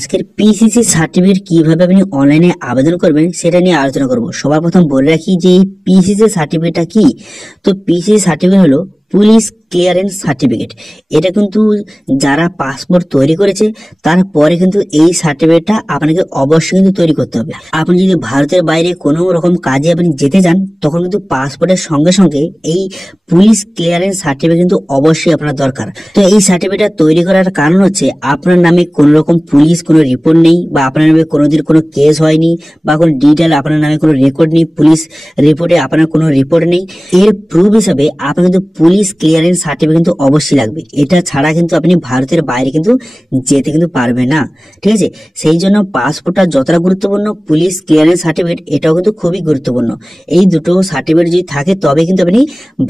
আজকের PCC certificate কিভাবে আপনি অনলাইনে আবেদন করবেন সেটা নিয়ে আলোচনা করব। সবার প্রথম বলে রাখি যে পিসিসি সার্টিফিকেটটা কি। তো পিসিসি সার্টিফিকেট হলো পুলিশ ক্লিয়ারেন্স সার্টিফিকেট। এটা কিন্তু যারা পাসপোর্ট তৈরি করেছে তারপরে কিন্তু এই সার্টিফিকেটটা আপনাকে অবশ্যই কিন্তু তৈরি করতে হবে। আপনি যদি ভারতের বাইরে কোনো রকম কাজে আপনি যেতে চান তখন কিন্তু পাসপোর্টের সঙ্গে সঙ্গে এই পুলিশ ক্লিয়ারেন্স সার্টিফিকেট কিন্তু অবশ্যই আপনার দরকার। তো এই সার্টিফিকেটটা তৈরি করার কারণ হচ্ছে আপনার নামে কোনো রকম পুলিশ কোনো রিপোর্ট নেই, বা আপনার নামে কোনোদিন কোনো কেস হয়নি, বা কোনো ডিটেল আপনার নামে কোনো রেকর্ড নেই, পুলিশ রিপোর্টে আপনার কোনো রিপোর্ট নেই। এর প্রুফ হিসাবে আপনার কিন্তু পুলিশ ক্লিয়ারেন্স সার্টিফিকেট কিন্তু অবশ্যই লাগবে। এটা ছাড়া কিন্তু আপনি ভারতের বাইরে কিন্তু যেতে কিন্তু পারবে না, ঠিক আছে। সেই জন্য পাসপোর্টটা যতটা গুরুত্বপূর্ণ, পুলিশ ক্লিয়ারেন্স সার্টিফিকেট এটাও কিন্তু খুবই গুরুত্বপূর্ণ। এই দুটো সার্টিফিকেট যদি থাকে তবে কিন্তু আপনি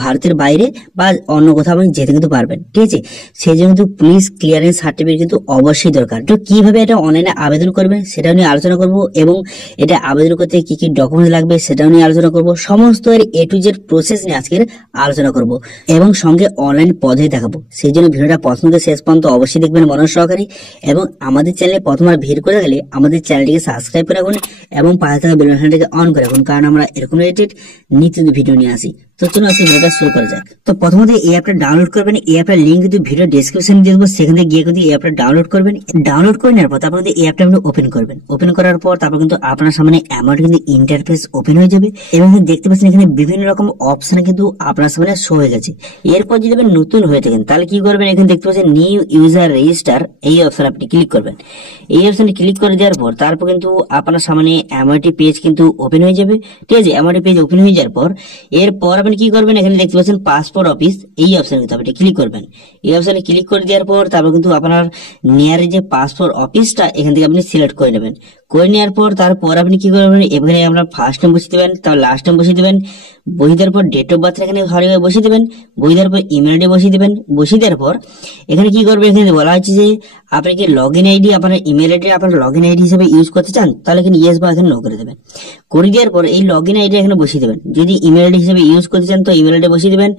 ভারতের বাইরে বা অন্য কোথাও আপনি যেতে কিন্তু পারবেন, ঠিক আছে। সেই জন্য কিন্তু পুলিশ ক্লিয়ারেন্স সার্টিফিকেট কিন্তু অবশ্যই দরকার। তো কিভাবে এটা অনলাইনে আবেদন করবেন সেটাও নিয়ে আলোচনা করব, এবং এটা আবেদন করতে কি কি ডকুমেন্টস লাগবে সেটাও নিয়ে আলোচনা করব। সমস্ত এর A to Z প্রসেস নিয়ে আজকের আলোচনা করব এবং সঙ্গে অনলাইন পদ্ধতি দেখাবো। সেই জন্য ভিডিওটা প্রথম থেকে শেষ পর্যন্ত অবশ্যই দেখবেন মনোযোগ সহকারে, এবং আমাদের চ্যানেলে প্রথমবার ভিড় করে গেলে আমাদের চ্যানেলটিকে সাবস্ক্রাইব করে রাখুন এবং পাশে থাকা বেল আইকনটিকে অন করে রাখুন, কারণ আমরা এরকম রিলেটেড নিত্য ভিডিও নিয়ে আসি। তো চলুন আজকে ভিডিওটা শুরু করা যাক। তো প্রথমত এই অ্যাপটা ডাউনলোড করবেন। এই অ্যাপটার লিংক কিন্তু ভিডিও ডেসক্রিপশনে দিয়ে দেবো, সেখান থেকে গিয়ে কিন্তু এই অ্যাপটা ডাউনলোড করবেন। ডাউনলোড করে নেওয়ার পর তারপর কিন্তু এই অ্যাপটা আপনি ওপেন করবেন। ওপেন করার পর তারপর কিন্তু আপনার সামনে এমন কিন্তু ইন্টারফেস ওপেন হয়ে যাবে, এবং দেখতে পাচ্ছেন এখানে বিভিন্ন রকম অপশন কিন্তু আপনার সামনে শো হয়ে গেছে। এরপর যদি আপনি নতুন হয়ে থাকেন তাহলে কি করবেন, এখানে দেখতে পাচ্ছেন নিউ ইউজার রেজিস্টার, এই অপশন আপনি ক্লিক করবেন। এই অপশনে ক্লিক করে দেওয়ার পর তারপর কিন্তু আপনার সামনে এমআরটি পেজ কিন্তু ওপেন হয়ে যাবে, ঠিক আছে। এমআরটি পেজ ওপেন হয়ে যাওয়ার পর এরপর আপনি কি করবেন, এখানে দেখতে পাচ্ছেন পাসপোর্ট অফিস, এই অপশনে কিন্তু আপনি ক্লিক করবেন। এই অপশনে ক্লিক করে দেওয়ার পর তারপর কিন্তু আপনার নিয়ারে যে পাসপোর্ট অফিসটা এখান থেকে আপনি সিলেক্ট করে নেবেন। করে নেওয়ার পর তারপর আপনি কি করবেন, এখানে আপনার ফার্স্ট নেম বসিয়ে দেবেন, তার লাস্ট নেম বসিয়ে দেবেন, বসিয়ে দেওয়ার পর ডেট অফ বার্থ এখানে সঠিকভাবে বসিয়ে দেবেন, বসিয়ে দেওয়ার পর ইমেল আইডি বসিয়ে দেবেন। বসিয়ে দেওয়ার পর এখানে কি করবেন, এখানে বলা হচ্ছে যে আপনি কি লগ ইন আইডি আপনার ইমেল আইডি আপনার লগ ইন আইডি হিসেবে ইউজ করতে চান, তাহলে এখানে ইয়েস বা এখানে নো করে দেবেন। করে দেওয়ার পর এই লগ ইন আইডি এখানে বসিয়ে দেবেন। যদি ইমেল আইডি হিসেবে ইউজ করতে চান তো ইমেল আইডি বসিয়ে দেবেন।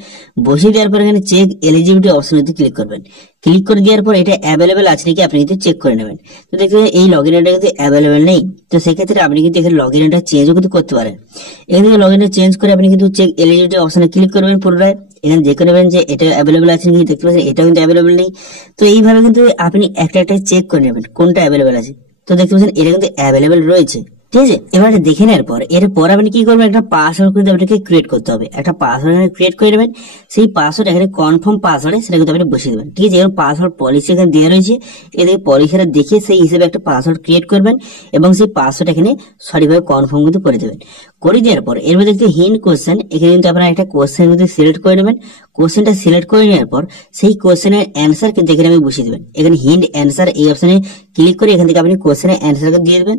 বসিয়ে দেওয়ার পর এখানে চেক এলিজিবিলিটি অপশনে ক্লিক করবেন। ক্লিক করে দেওয়ার পর এটা অ্যাভেলেবেল আছে নাকি আপনি কিন্তু চেক করে নেবেন। তো দেখবেন এই লগ ইন আইডিটা কিন্তু অ্যাভেলেবেল নেই, তো সেক্ষেত্রে আপনি কিন্তু এখানে লগ ইন আইডিটা চেঞ্জও কিন্তু করতে পারেন। এখান থেকে লগ ইনটা চেঞ্জ করে আপনি কিন্তু চেক এলিজিবিলিটি অপশনে ক্লিক করবেন পুনরায়। এখানে দেখে নেবেন যে এটা অ্যাভেলেবেল আছে নাকি, দেখতে পাচ্ছেন এটাও কিন্তু অ্যাভেলেবেল নেই। তো এইভাবে কিন্তু আপনি একটা একটা চেক করে নেবেন কোনটা অ্যাভেলেবেল আছে। তো দেখতে পাচ্ছেন এটা কিন্তু অ্যাভেলেবেল রয়েছে, ঠিক আছে। এবারে দেখে নেওয়ার পর এরপর আপনি কি করবেন, একটা পাসওয়ার্ড কিন্তু আপনাকে ক্রিয়েট করতে হবে। একটা পাসওয়ার্ড ক্রিয়েট করে নেবেন। সেই পাসওয়ার্ড এখানে কনফার্ম পাসওয়ার্ড সেটা কিন্তু আপনি বসিয়ে দেবেন, ঠিক আছে। এবার পাসওয়ার্ড পলিসি এখানে দেওয়া রয়েছে, এদিকে পলিসিটা দেখে সেই হিসেবে একটা পাসওয়ার্ড ক্রিয়েট করবেন, এবং সেই পাসওয়ার্ড এখানে সঠিকভাবে কনফার্ম কিন্তু করে দেবেন। করে দেওয়ার পর এর মধ্যে হিন্ট কোশ্চেন, এখানে কিন্তু আপনারা একটা কোশ্চেন কিন্তু সিলেক্ট করে নেবেন। কোশ্চেনটা সিলেক্ট করে নেওয়ার পর সেই কোশ্চেনের অ্যান্সার কিন্তু এখানে আমি বসিয়ে দেবেন। এখানে হিন্ট অ্যান্সার এই অপশনে ক্লিক করে এখান থেকে আপনি কোশ্চেনের অ্যান্সার দিয়ে দেবেন।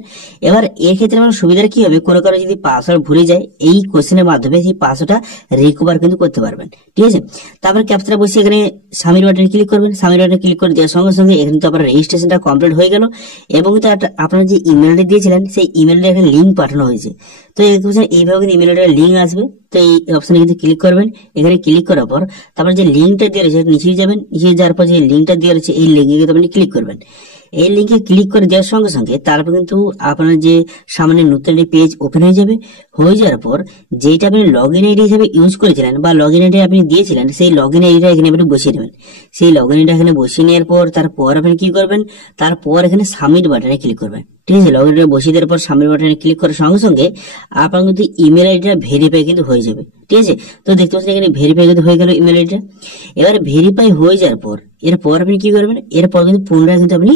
এবার এর ক্ষেত্রে আমার সুবিধাটা কি হবে, কোনো কারো যদি পাসওয়ার্ড ভুলে যায় এই কোশ্চেনের মাধ্যমে সেই পাসওয়ার্ডটা রিকভার কিন্তু করতে পারবেন, ঠিক আছে। তারপর ক্যাপচাটা বসে এখানে সাবমিট বাটনে ক্লিক করবেন। সাবমিট বাটনে ক্লিক করে দেওয়ার সঙ্গে সঙ্গে এখানে তো আপনার রেজিস্ট্রেশনটা কমপ্লিট হয়ে গেল, এবং আপনার যে ইমেল আইডি দিয়েছিলেন সেই ইমেল আইডি একটা লিঙ্ক পাঠানো হয়েছে। তো এইভাবে কিন্তু ইমেল আইডির লিঙ্ক আসবে। তো এই অপশনে কিন্তু ক্লিক করবেন। এখানে ক্লিক করার পর তারপর যে লিঙ্কটা দিয়ে রয়েছে নিচে যাবেন। নিচে যাওয়ার পর যে লিঙ্কটা দিয়ে রয়েছে এই লিঙ্কে কিন্তু আপনি ক্লিক করবেন। এই লিঙ্কে ক্লিক করে দেওয়ার সঙ্গে সঙ্গে তারপর কিন্তু আপনার যে সামনে নতুন একটি পেজ ওপেন হয়ে যাবে। হয়ে যাওয়ার পর যেটা আপনি লগ ইন আইডি হিসেবে ইউজ করেছিলেন বা লগ ইন আইডি আপনি দিয়েছিলেন সেই লগ ইন আইডিটা এখানে আপনি বসিয়ে নেবেন। সেই লগ ইন আইডিটা এখানে বসিয়ে নেওয়ার পর তারপর আপনি কি করবেন, তারপর এখানে সাবমিট বাটনে ক্লিক করবেন, ঠিক আছে। লগ ইনটা বসিয়ে দেওয়ার পর সাবমিট বাটনে ক্লিক করার সঙ্গে সঙ্গে আপনার কিন্তু ইমেল আইডিটা ভেরিফাই কিন্তু হয়ে যাবে, ঠিক আছে। তো দেখতে পাচ্ছেন এখানে ভেরিফাই কিন্তু হয়ে গেল ইমেল আইডিটা। এবার ভেরিফাই হয়ে যাওয়ার পর এরপর আপনি কি করবেন, এরপর কিন্তু পুনরায় কিন্তু আপনি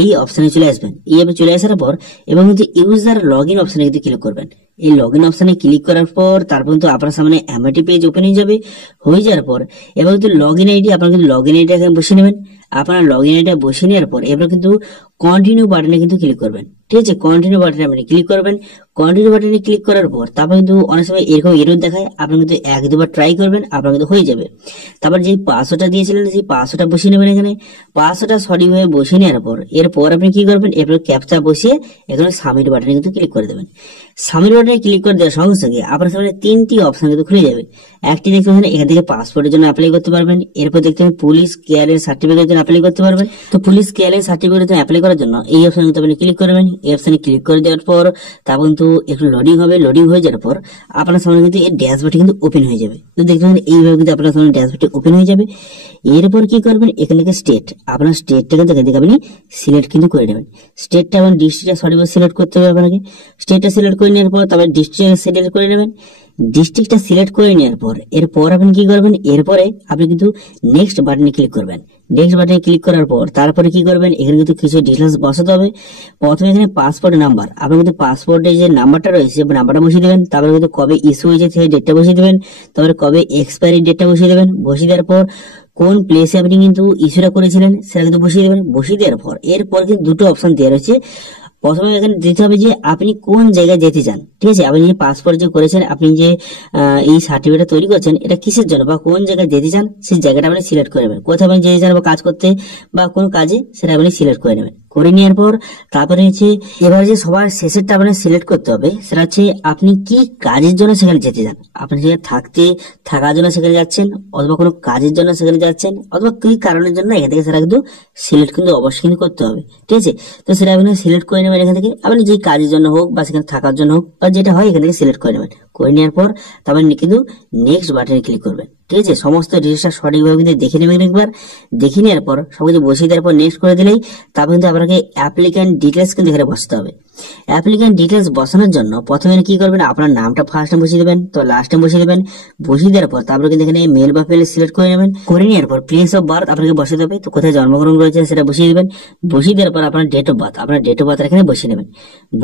এই অপশনে চলে আসবেন। এই অ্যাপে চলে আসার পর এবং কিন্তু ইউজার লগ ইন অপশনে কিন্তু ক্লিক করবেন। এই লগ ইন অপশনে ক্লিক করার পর তারপর কিন্তু আপনার সামনে এমআরটি পেজ ওপেন হয়ে যাবে। হয়ে যাওয়ার পর এবার কিন্তু লগ ইন আইডি আপনার কিন্তু লগ ইন আইডি এখানে বসিয়ে নেবেন। আপনার লগ ইন আইডিটা বসিয়ে নেওয়ার পর এবার কিন্তু কন্টিনিউ বাটনে কিন্তু ক্লিক করবেন। ঠিক আছে। কন্টিনিউ বাটনে আপনি ক্লিক করবেন। কন্টিনিউ বাটনে ক্লিক করার পর তারপর কিন্তু অনেক সময় এরকম এরর দেখায়, আপনি কিন্তু এক দুবার ট্রাই করবেন, আপনার কিন্তু হয়ে যাবে। তারপর যে পাসওয়ার্ডটা দিয়েছিলেন সেই পাসওয়ার্ডটা বসিয়ে নেবেন। এখানে পাসওয়ার্ডটা সঠিকভাবে বসিয়ে নেওয়ার পর এরপর আপনি কি করবেন, এরপর ক্যাপচা বসিয়ে এখানে সাবমিট বাটনে কিন্তু ক্লিক করে দেবেন। সাবমিট বাটনে ক্লিক করে দেওয়ার সঙ্গে সঙ্গে আপনার সামনে তিনটি অপশন কিন্তু খুলে যাবে। একটি দেখতে পাচ্ছেন এখান থেকে পাসপোর্টের জন্য অ্যাপ্লাই করতে পারবেন, এরপর দেখতে পাবেন পুলিশ ক্লিয়ারেন্স সার্টিফিকেটের জন্য অ্যাপ্লাই করতে পারবেন। তো পুলিশ ক্লিয়ারেন্স সার্টিফিকেটের জন্য অ্যাপ্লাই করার জন্য এই অপশনে কিন্তু আপনি ক্লিক করবেন। এই অপশনে ক্লিক করে দেওয়ার পর তারপর কিন্তু একটু লোডিং হবে। লোডিং হয়ে যাওয়ার পর আপনার সামনে কিন্তু এই ড্যাশবোর্ডটি কিন্তু ওপেন হয়ে যাবে। তো দেখতে পাবেন এইভাবে কিন্তু আপনার সামনে ড্যাশবোর্ডটি ওপেন হয়ে যাবে। এরপর কি করবেন, এখান থেকে স্টেট, আপনার স্টেটটা কিন্তু এখান থেকে আপনি সিলেক্ট কিন্তু করে নেবেন। স্টেটটা এবং ডিস্ট্রিক্টটা সঠিকভাবে সিলেক্ট করতে হবে আপনাকে। স্টেটটা সিলেক্ট করে নেওয়ার পর তারপরে ডিস্ট্রিক্ট সিলেক্ট করে নেবেন। ডিস্ট্রিক্টটা সিলেক্ট করে নেওয়ার পর এরপর আপনি কি করবেন, এরপরে আপনি কিন্তু নেক্সট বাটনে ক্লিক করবেন। নেক্সট বাটনে ক্লিক করার পর তারপরে কি করবেন, এখানে কিন্তু কিছু ডিটেলস বসাতে হবে। প্রথমে এখানে পাসপোর্ট নাম্বার, আপনি কিন্তু পাসপোর্টে যে নাম্বারটা রয়েছে সেই নাম্বারটা বসিয়ে দেবেন। তারপরে কিন্তু কবে ইস্যু হয়েছে সেই ডেটটা বসিয়ে দেবেন। তারপরে কবে এক্সপায়ারি ডেটটা বসিয়ে দেবেন। বসিয়ে দেওয়ার পর কোন প্লেসে আপনি কিন্তু ইস্যুটা করেছিলেন সেটা কিন্তু বসিয়ে দেবেন। বসিয়ে দেওয়ার পর এরপর কিন্তু দুটো অপশন দেওয়া রয়েছে। প্রথমে এখানে দিতে হবে যে আপনি কোন জায়গায় যেতে চান। ঠিক আছে, আপনি যে পাসপোর্ট যে করেছেন, আপনি যে এই সার্টিফিকেট তৈরি করছেন এটা কিসের জন্য বা কোন জায়গায় যেতে চান সেই জায়গাটা আপনি সিলেক্ট করে নেবেন। কোথায় আপনি যেতে চান বা কাজ করতে বা কোন কাজে সেটা আপনি সিলেক্ট করে নেবেন। করে নেওয়ার পর তারপরে হচ্ছে এবার যে সবার শেষেরটা আপনার সিলেক্ট করতে হবে, সেটা হচ্ছে আপনি কি কাজের জন্য সেখানে যেতে চান। আপনি সেখানে থাকার জন্য সেখানে যাচ্ছেন, অথবা কোনো কাজের জন্য সেখানে যাচ্ছেন, অথবা কি কারণের জন্য এখান থেকে সেটা কিন্তু সিলেক্ট কিন্তু অবশ্যই কিন্তু করতে হবে। ঠিক আছে, তো সেটা আপনি সিলেক্ট করে নেবেন। এখান থেকে আপনি যে কাজের জন্য হোক বা সেখানে থাকার জন্য হোক বা যেটা হয় এখান থেকে সিলেক্ট করে নেবেন। করে নেওয়ার পর তারপর কিন্তু নেক্সট বাটনে ক্লিক করবেন। ঠিক আছে, সমস্ত ডিটেলসটা সঠিকভাবে কিন্তু দেখে নেবেন একবার। দেখে নেওয়ার পর সবকিছু বসিয়ে দেওয়ার পর নেক্সট করে দিলেই তারপর কিন্তু আপনাকে অ্যাপ্লিক্যান্ট ডিটেলস কিন্তু এখানে বসাতে হবে। অ্যাপ্লিক্যান্ট ডিটেলস বসানোর জন্য প্রথমে কি করবেন, আপনার নামটা ফার্স্ট টাইম বসিয়ে দেবেন, তো লাস্ট টাইম বসিয়ে দেবেন। বসিয়ে দেওয়ার পর তারপরে কিন্তু এখানে মেল বা ফিমেল সিলেক্ট করে নেবেন। করে নেওয়ার পর প্লেস অফ বার্থ আপনাকে বসাতে হবে, তো কোথায় জন্মগ্রহণ করেছেন সেটা বসিয়ে দেবেন। বসিয়ে দেওয়ার পর আপনার ডেট অফ বার্থ, আপনার ডেট অফ বার্থ এখানে বসিয়ে নেবেন।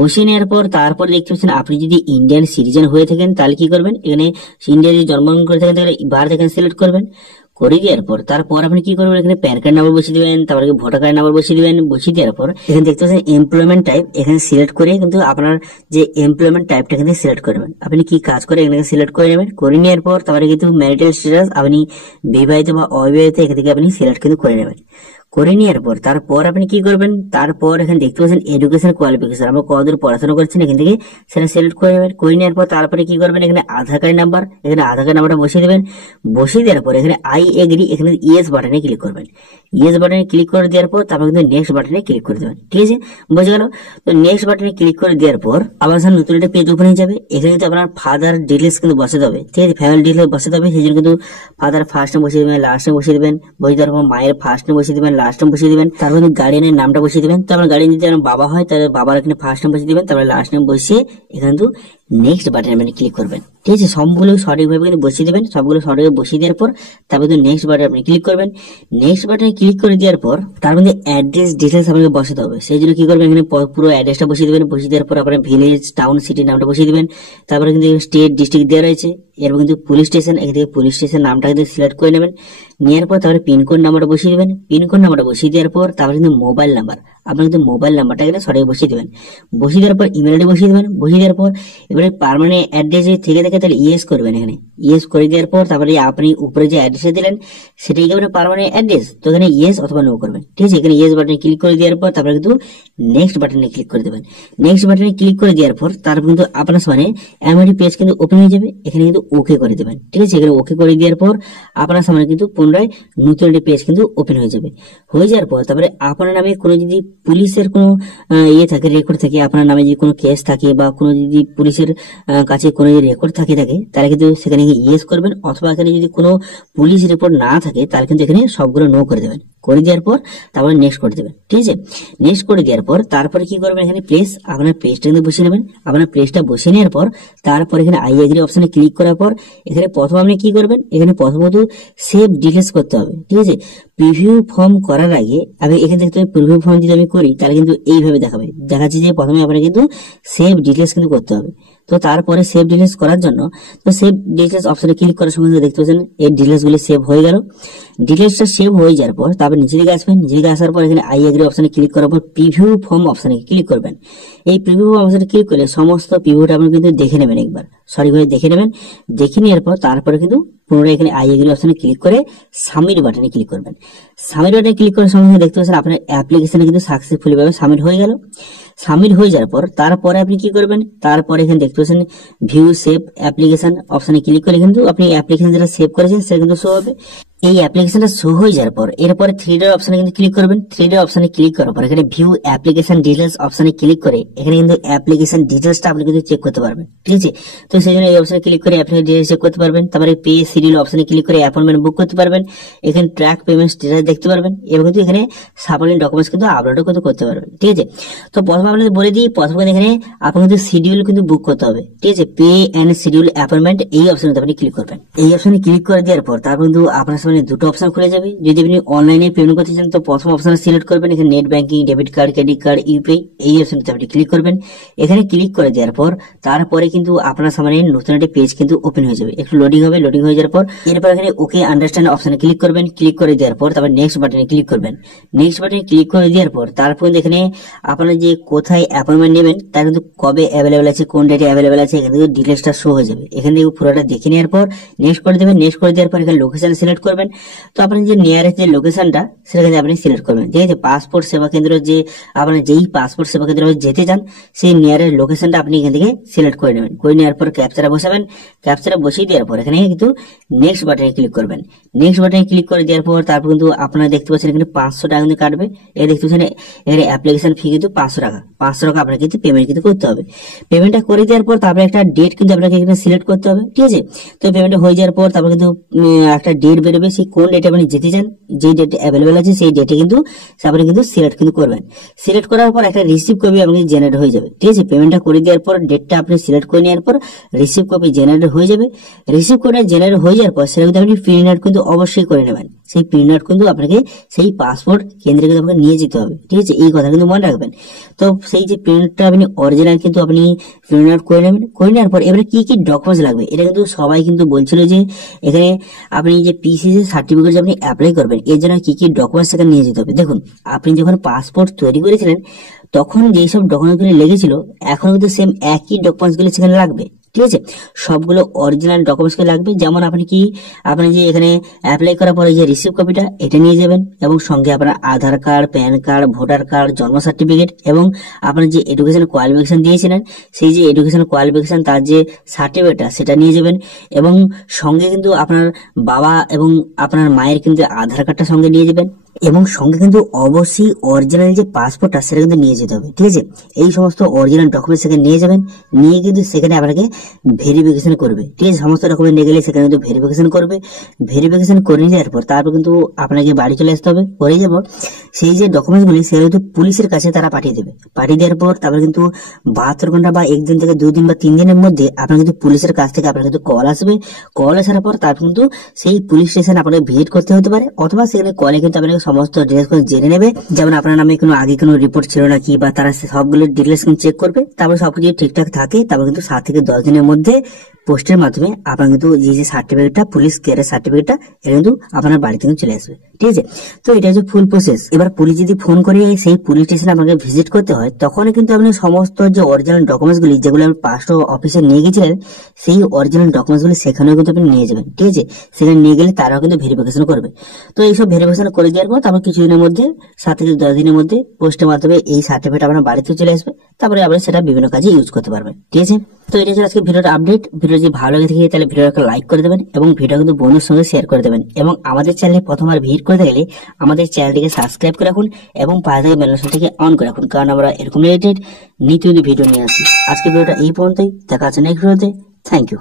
বসিয়ে নেওয়ার পর তারপর দেখতে পাচ্ছেন আপনি যদি ইন্ডিয়ান সিটিজেন হয়ে থাকেন তাহলে কি করবেন, এখানে ইন্ডিয়া যদি জন্মগ্রহণ করে থাকেন তাহলে বার্থ এখানে সিলেক্ট করবেন। করে দেওয়ার পর তারপর আপনি কি করবেন, এখানে প্যান কার্ড নাম্বার বসিয়ে দিবেন, তারপরে ভোটার কার্ড নাম্বার বসিয়ে দিবেন। বসিয়ে দেওয়ার পর এখানে দেখতে পাচ্ছেন এমপ্লয়মেন্ট টাইপ, এখানে সিলেক্ট করে কিন্তু আপনার যে এমপ্লয়মেন্ট টাইপটা এখানে সিলেক্ট করবেন। আপনি কি কাজ করে এখানে সিলেক্ট করে নেবেন। করে নেওয়ার পর তারপরে কিন্তু ম্যারিটাল স্ট্যাটাস আপনি বিবাহিত বা অবিবাহিত এখান থেকে আপনি সিলেক্ট কিন্তু করে নেবেন। করে নেওয়ার পর তারপর আপনি কি করবেন, তারপর এখানে দেখতে পাচ্ছেন এডুকেশন কোয়ালিফিকেশন, আমরা কতদূর পড়াশোনা করছেন এখান থেকে সেটা সিলেক্ট করে নেবেন। করে নেওয়ার পর তারপরে কি করবেন, এখানে আধার কার্ড নাম্বার, এখানে আধার কার্ড নাম্বারটা বসিয়ে দেবেন। বসিয়ে দেওয়ার পর এখানে আই এগ্রি, এখানে ইয়েস বাটনে ক্লিক করবেন। ইয়েস বাটনে ক্লিক করে দেওয়ার পর তারপর কিন্তু নেক্সট বাটনে ক্লিক করে দেবেন। ঠিক আছে, বোঝা গেল। তো নেক্সট বাটনে ক্লিক করে দেওয়ার পর আবার সামনে নতুন একটা পেজ ওপেন হয়ে যাবে। এখানে কিন্তু আপনার ফাদার ডিটেলস কিন্তু বসাতে হবে। ঠিক আছে, ফ্যামিলি ডিটেলস বসাতে হবে। সেই জন্য কিন্তু ফাদার ফার্স্ট নেম বসিয়ে দেবেন, লাস্ট নেম বসিয়ে দেবেন। বসিয়ে দেওয়ার পর মায়ের ফার্স্ট নেম বসিয়ে দেবেন, লাস্ট নেম বসিয়ে দেবেন। তারপর গার্ডিয়ানের নামটা বসিয়ে দেবেন। তো আপনার গার্ডিয়ান যদি বাবা হয় তাহলে বাবার এখানে ফার্স্ট নেম বসিয়ে দেবেন, তারপরে লাস্ট নেম বসিয়ে এখানে কিন্তু নেক্সট বাটনে আপনি ক্লিক করবেন। ঠিক আছে, সবগুলো সঠিকভাবে কিন্তু বসিয়ে দেবেন। সবগুলো সঠিকভাবে বসিয়ে দেওয়ার পর তারপর নেক্সট বাটনে আপনি ক্লিক করবেন। নেক্সট বাটনে ক্লিক করে দেওয়ার পর তার মধ্যে অ্যাড্রেস ডিটেলস আপনাকে বসাতে হবে। সেই জন্য কি করবেন, এখানে পুরো অ্যাড্রেসটা বসিয়ে দেবেন। বসিয়ে দেওয়ার পর আপনার ভিলেজ, টাউন, সিটির নামটা বসিয়ে দেবেন। তারপরে কিন্তু স্টেট, ডিস্ট্রিক্ট দেওয়া রয়েছে। এরপর কিন্তু পুলিশ স্টেশন, এখান থেকে পুলিশ স্টেশন নামটা কিন্তু সিলেক্ট করে নেবেন। নেওয়ার পর তারপরে পিনকোড নাম্বারটা বসিয়ে দেবেন। পিনকোড নাম্বারটা বসিয়ে দেওয়ার পর তারপরে কিন্তু মোবাইল নাম্বার, আপনার কিন্তু মোবাইল নাম্বারটা এখানে সঠিক বসিয়ে দেবেন। বসিয়ে দেওয়ার পর ইমেল আইডি বসিয়ে দেবেন। বসিয়ে দেওয়ার পর এবারে পার্মানেন্ট অ্যাড্রেস থেকে থাকে তাহলে ইয়েস করবেন। এখানে ইয়েস করে দেওয়ার পর তারপরে আপনি উপরে যে অ্যাড্রেসটা দিলেন সেটাই একেবারে পার্মানেন্ট অ্যাড্রেস, তো এখানে ইয়েস অথবা নো করবেন। ঠিক আছে, এখানে ইয়েস বাটনে ক্লিক করে দেওয়ার পর তারপরে কিন্তু নেক্সট বাটনে ক্লিক করে দেবেন। নেক্সট বাটনে ক্লিক করে দেওয়ার পর তারপর কিন্তু আপনার সামনে এমআইডি পেজ কিন্তু ওপেন হয়ে যাবে। এখানে কিন্তু ওকে করে দেবেন। ঠিক আছে, এখানে ওকে করে দেওয়ার পর আপনার সামনে কিন্তু পুনরায় নতুন একটি পেজ কিন্তু ওপেন হয়ে যাবে। হয়ে যাওয়ার পর তারপরে আপনার নামে কোনো যদি পুলিশের কোনো থাকে, রেকর্ড থাকে, আপনার নামে যদি কোনো কেস থাকে বা কোনো যদি পুলিশের কাছে কোনো রেকর্ড থাকে তাহলে কিন্তু সেখানে ইয়েস করবেন। অথবা এখানে যদি কোনো পুলিশ রিপোর্ট না থাকে তাহলে কিন্তু এখানে সবগুলো নো করে দেবেন। করে দেওয়ার পর তারপরে নেক্সট করে দেবেন। ঠিক আছে, নেক্সট করে দেওয়ার পর তারপরে কি করবেন, এখানে প্লেস, আপনার প্লেসটা কিন্তু বসিয়ে নেবেন। আপনার প্লেসটা বসিয়ে নেওয়ার পর তারপর এখানে আই এগ্রি অপশনে ক্লিক করার পর এখানে প্রথম আপনি কি করবেন, এখানে প্রথমত সেভ ডিটেলস করতে হবে। ঠিক আছে, প্রিভিউ ফর্ম করার আগে আমি এখানে দেখতে পাই প্রিভিউ ফর্ম যদি আমি করি তাহলে কিন্তু এইভাবে দেখাচ্ছি যে প্রথমে আপনার কিন্তু সেভ ডিটেলস কিন্তু করতে হবে। তো তারপরে সেভ ডিটেলস করার জন্য তো সেভ ডিটেলস অপশনে ক্লিক করার সময় দেখতে পাচ্ছেন এই ডিটেলস গুলি সেভ হয়ে গেল। ডিটেলসটা সেভ হয়ে যাওয়ার পর তারপরে করবেন, নিচে দিকে আসবেন, নিচে দিকে আসার পর এখানে আই এগ্রি অপশনে ক্লিক করার পর প্রিভিউ ফর্ম অপশনে ক্লিক করবেন। এই প্রিভিউ ফর্ম অপশনে ক্লিক করলে সমস্ত প্রিভিউটা আপনি কিন্তু দেখে নেবেন, একবার সঠিকভাবে দেখে নেবেন। দেখে নেওয়ার পর তারপরে কিন্তু পুনরায় এখানে আই এগ্রি অপশনে ক্লিক করে সাবমিট বাটনে ক্লিক করবেন। সাবমিট বাটনে ক্লিক করার সঙ্গে সঙ্গে দেখতে পাচ্ছেন আপনার অ্যাপ্লিকেশনে কিন্তু সাকসেসফুলি ভাবে সাবমিট হয়ে গেল। সাবমিট হয়ে যাওয়ার পর তারপরে আপনি কি করবেন, তারপরে এখানে দেখতে পাচ্ছেন ভিউ সেভ অ্যাপ্লিকেশন অপশনে ক্লিক করে কিন্তু আপনি অ্যাপ্লিকেশন যেটা সেভ করেছেন সেটা কিন্তু শো হবে। এই অ্যাপ্লিকেশনটা শো হয়ে যাওয়ার পর এরপরে 3 ডট অপশনে কিন্তু ক্লিক করবেন। 3 ডট অপশনে ক্লিক করার পর এখানে ভিউ অ্যাপ্লিকেশন ডিটেইলস অপশনে ক্লিক করে এখানে কিন্তু অ্যাপ্লিকেশন ডিটেইলসটা আপনি কিন্তু চেক করতে পারবেন, ঠিক আছে। তো সেই জন্য এই অপশনে ক্লিক করে অ্যাপ্লিকেশন ডিটেইলস চেক করতে পারবেন। তারপরে পে শিডিউল অপশনে ক্লিক করে অ্যাপয়েন্টমেন্ট বুক করতে পারবেন। এখানে ট্র্যাক পেমেন্ট স্ট্যাটাস দেখতে পারবেন এবং কিন্তু এখানে সাপোর্টিং ডকুমেন্টস কিন্তু আপলোডও করতে পারবেন, ঠিক আছে। তো প্রথমে আপনাদের বলে দিই, প্রথমে এখানে আপনার কিন্তু শিডিউল কিন্তু বুক করতে হবে, ঠিক আছে। পে এন্ড শিডিউল অ্যাপয়েন্টমেন্ট এই অপশনে আপনি ক্লিক করবেন। এই অপশনে ক্লিক করে দেওয়ার পর তারপর কিন্তু আপনার সামনে দুটো অপশন খুলে যাবে। যদি আপনি অনলাইনে পেমেন্ট করতে চান তো প্রথম অপশনে সিলেক্ট করবেন, এখানে net banking, debit card, credit card, UPI এই অপশনটা আপনি ক্লিক করবেন। এখানে ক্লিক করে দেওয়ার পর তারপরে কিন্তু আপনার সামনে নতুন একটা পেজ কিন্তু ওপেন হয়ে যাবে, একটু লোডিং হবে। লোডিং হয়ে যাওয়ার পর এরপর এখানে ওকে আন্ডারস্ট্যান্ড অপশনে ক্লিক করবেন। ক্লিক করে দেওয়ার পর তারপর নেক্সট বাটনে ক্লিক করবেন। নেক্সট বাটনে ক্লিক করে দেওয়ার পর তারপর এখানে আপনারা যে কোথায় অ্যাপয়েন্টমেন্ট নেবেন তার কিন্তু কবে অ্যাভেলেবেল আছে, কোন ডেটে অ্যাভেলেবেল আছে এখানে কিন্তু ডিটেলসটা শো হয়ে যাবে। এখানে থেকে পুরোটা দেখে নেওয়ার পর নেক্সট করে দেবেন। নেক্সট করে দেওয়ার পর এখানে লোকেশন সিলেক্ট করবেন। তো আপনি যে নিয়ারেস্ট যে লোকেশনটা সেটা কিন্তু আপনি সিলেক্ট করবেন, ঠিক আছে। পাসপোর্ট সেবা কেন্দ্র যে আপনার যেই পাসপোর্ট সেবা কেন্দ্রে যেতে চান সেই নিয়ারেস্ট লোকেশনটা আপনি এখান থেকে সিলেক্ট করে নেবেন। করে নেওয়ার পর ক্যাপচারা বসাবেন। ক্যাপচারা বসিয়ে দেওয়ার পর এখানে কিন্তু নেক্সট বাটনে ক্লিক করবেন। নেক্সট বাটনে ক্লিক করে দেওয়ার পর তারপর কিন্তু আপনারা দেখতে পাচ্ছেন এখানে 500 টাকা কিন্তু কাটবে। এই দেখতে পাচ্ছেন এখানে অ্যাপ্লিকেশন ফি কিন্তু 500 টাকা। 500 টাকা আপনাকে কিন্তু পেমেন্ট কিন্তু করতে হবে। পেমেন্টটা করে দেওয়ার পর তারপরে একটা ডেট কিন্তু আপনাকে এখানে সিলেক্ট করতে হবে, ঠিক আছে। তো পেমেন্টটা হয়ে যাওয়ার পর তারপর কিন্তু একটা ডেট বেরোবে, সেই কোন ডেটে আপনি যেতে চান, যে ডেট অ্যাভেলেবেল আছে সেই ডেটে কিন্তু আপনি কিন্তু সিলেক্ট কিন্তু করবেন। সিলেক্ট করার পর একটা রিসিভ কপি আপনাকে জেনারেট হয়ে যাবে, ঠিক আছে। পেমেন্টটা করে দেওয়ার পর ডেটটা আপনি সিলেক্ট করে নেওয়ার পর রিসিভ কপি জেনারেট হয়ে যাবে। রিসিভ করে জেনারেট হয়ে যাওয়ার পর সেটা কিন্তু আপনি প্রিন্ট আউট কিন্তু অবশ্যই করে নেবেন। সেই প্রিন্ট আউট কিন্তু আপনাকে সেই পাসপোর্ট কেন্দ্রে কিন্তু আপনাকে নিয়ে যেতে হবে, ঠিক আছে। এই কথা কিন্তু মনে রাখবেন। তো সেই যে প্রিন্টটা আপনি অরিজিনাল কিন্তু আপনি প্রিন্ট আউট করে নেবেন। করে নেওয়ার পর এবারে কি কি ডকুমেন্টস লাগবে এটা কিন্তু সবাই কিন্তু বলছিল যে এখানে আপনি যে পিসিসি সার্টিফিকেট যে আপনি অ্যাপ্লাই করবেন এর জন্য কি কি ডকুমেন্টস সেখানে নিয়ে যেতে হবে। দেখুন, আপনি যখন পাসপোর্ট তৈরি করেছিলেন তখন যেসব ডকুমেন্টসগুলি লেগেছিল এখন কিন্তু সেম একই ডকুমেন্টসগুলি সেখানে লাগবে, ঠিক আছে। সবগুলো অরিজিনাল ডকুমেন্টস লাগবে। যেমন আপনি যে এখানে অ্যাপ্লাই করার পরে যে রিসিভ কপিটা এটা নিয়ে যাবেন এবং সঙ্গে আপনার Aadhaar card, PAN card, voter card, জন্ম সার্টিফিকেট এবং আপনার যে এডুকেশন কোয়ালিফিকেশন দিয়েছিলেন সেই যে এডুকেশন কোয়ালিফিকেশন তার যে সার্টিফিকেটটা সেটা নিয়ে যাবেন এবং সঙ্গে কিন্তু আপনার বাবা এবং আপনার মায়ের কিন্তু আধার কার্ডটা সঙ্গে নিয়ে যাবেন এবং সঙ্গে কিন্তু অবশ্যই অরিজিনাল যে পাসপোর্টটা সেটা কিন্তু নিয়ে যেতে হবে, ঠিক আছে। এই সমস্ত অরিজিনাল ডকুমেন্ট সেখানে নিয়ে যাবেন। নিয়ে কিন্তু সেখানে আপনাকে ভেরিফিকেশন করবে, ঠিক আছে। সমস্ত ডকুমেন্ট নিয়ে গেলে সেখানে কিন্তু ভেরিফিকেশন করবে। ভেরিফিকেশন করে যাওয়ার পর তারপর কিন্তু আপনাকে বাড়ি চলে আসতে হবে। করে যাব সেই যে ডকুমেন্টসগুলি সেগুলো কিন্তু পুলিশের কাছে তারা পাঠিয়ে দেবে। পাঠিয়ে দেওয়ার পর তারপর কিন্তু 72 ঘন্টা বা 1 দিন থেকে 2 দিন বা 3 দিনের মধ্যে আপনার কিন্তু পুলিশের কাছ থেকে আপনার কিন্তু কল আসবে। কল আসার পর তারপর কিন্তু সেই পুলিশ স্টেশন আপনাকে ভিজিট করতে হতে পারে অথবা সেখানে কলে কিন্তু আপনাকে সমস্ত ডিটেলস জেনে নেবে। যেমন আপনার নামে কোনো আগে কোনো রিপোর্ট ছিল নাকি বা তারা সবগুলো ডিটেলস চেক করবে। তারপর সবকিছু ঠিকঠাক থাকে তারপর কিন্তু 7 থেকে 10 দিনের মধ্যে পোস্টের মাধ্যমে আপনার কিন্তু যে সার্টিফিকেটটা পুলিশ ক্লিয়ারের সার্টিফিকেটটা এটা কিন্তু আপনার বাড়িতে কিন্তু চলে আসবে, ঠিক আছে। তো এটা হচ্ছে ফুল প্রসেস। এবার পুলিশ যদি ফোন করে সেই পুলিশ স্টেশনে আপনাকে ভিজিট করতে হয় তখন কিন্তু আপনি সমস্ত যে অরিজিনাল ডকুমেন্টস গুলি যেগুলো আপনি পাসপোর্ট অফিসে নিয়ে গেছিলেন সেই অরিজিনাল ডকুমেন্টস গুলি সেখানেও কিন্তু আপনি নিয়ে যাবেন, ঠিক আছে। সেখানে নিয়ে গেলে তারাও কিন্তু ভেরিফিকেশন করবে। তো এইসব ভেরিফিকেশন করে দেওয়ার পর তারপর কিছুদিনের মধ্যে 7 থেকে 10 দিনের মধ্যে পোস্টের মাধ্যমে এই সার্টিফিকেট আপনার বাড়িতে চলে আসবে। তারপরে আপনি সেটা বিভিন্ন কাজে ইউজ করতে পারবেন, ঠিক আছে। তো এটা হচ্ছে আজকে ভিডিওর আপডেট। ভিডিও যদি ভালো লাগে থাকে তাহলে ভিডিওটাকে লাইক করে দেবেন এবং ভিডিও কিন্তু বন্ধুর সঙ্গে শেয়ার করে দেবেন এবং আমাদের চ্যানেলে প্রথমবার ভিজিট করতে গেলে আমাদের চ্যানেলটিকে সাবস্ক্রাইব করে রাখুন এবং পাশে থাকা বেল আইকনটিকে অন করে রাখুন, কারণ আমরা এরকম রিলেটেড নিত্য ভিডিও নিয়ে আসি। আজকে ভিডিওটা এই পর্যন্তই, দেখা হচ্ছে নেক্সট ভিডিওতে। Thank you.